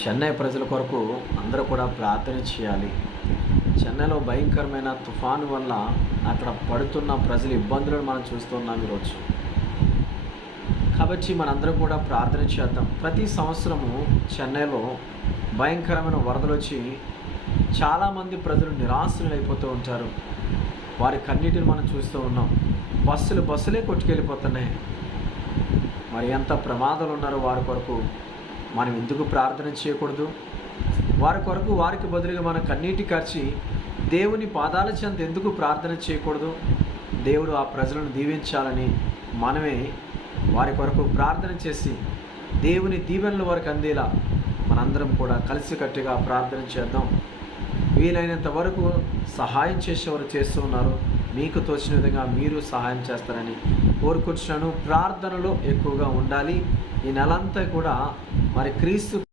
చెన్నై ప్రజల కొరకు అందరూ కూడా ప్రార్థన చేయాలి. చెన్నైలో భయంకరమైన తుఫాను వల్ల అక్కడ పడుతున్న ప్రజల ఇబ్బందులను మనం చూస్తున్నాం ఈరోజు. కాబట్టి మనందరం కూడా ప్రార్థన చేద్దాం. ప్రతి సంవత్సరము చెన్నైలో భయంకరమైన వరదలు వచ్చి చాలామంది ప్రజలు నిరాశలైపోతూ ఉంటారు. వారి కన్నీటిని మనం చూస్తూ ఉన్నాం. బస్సులే కొట్టుకెళ్ళిపోతున్నాయి. మరి ఎంత ప్రమాదాలు ఉన్నారో వారి కొరకు మనం ఎందుకు ప్రార్థన చేయకూడదు? వారి కొరకు వారికి బదులుగా మన కన్నీటి కార్చి దేవుని పాదాల చెంత ఎందుకు ప్రార్థన చేయకూడదు? దేవుడు ఆ ప్రజలను దీవించాలని మనమే వారి కొరకు ప్రార్థన చేసి దేవుని దీవెనలు వారికి అందేలా మనందరం కూడా కలిసికట్టుగా ప్రార్థన చేద్దాం. వీలైనంత వరకు సహాయం చేసేవారు చేస్తూ ఉన్నారు. మీకు తోచిన విధంగా మీరు సహాయం చేస్తారని కోరుకుంటున్నాను. ప్రార్థనలో ఎక్కువగా ఉండాలి. ఈ నెలంతా కూడా మరి క్రీస్తు